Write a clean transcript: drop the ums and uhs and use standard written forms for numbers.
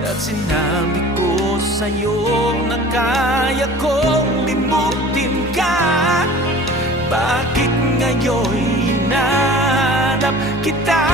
At sinabi ko sa'yo na kaya kong limutin ka. Bakit ngayon'y hinanap kita?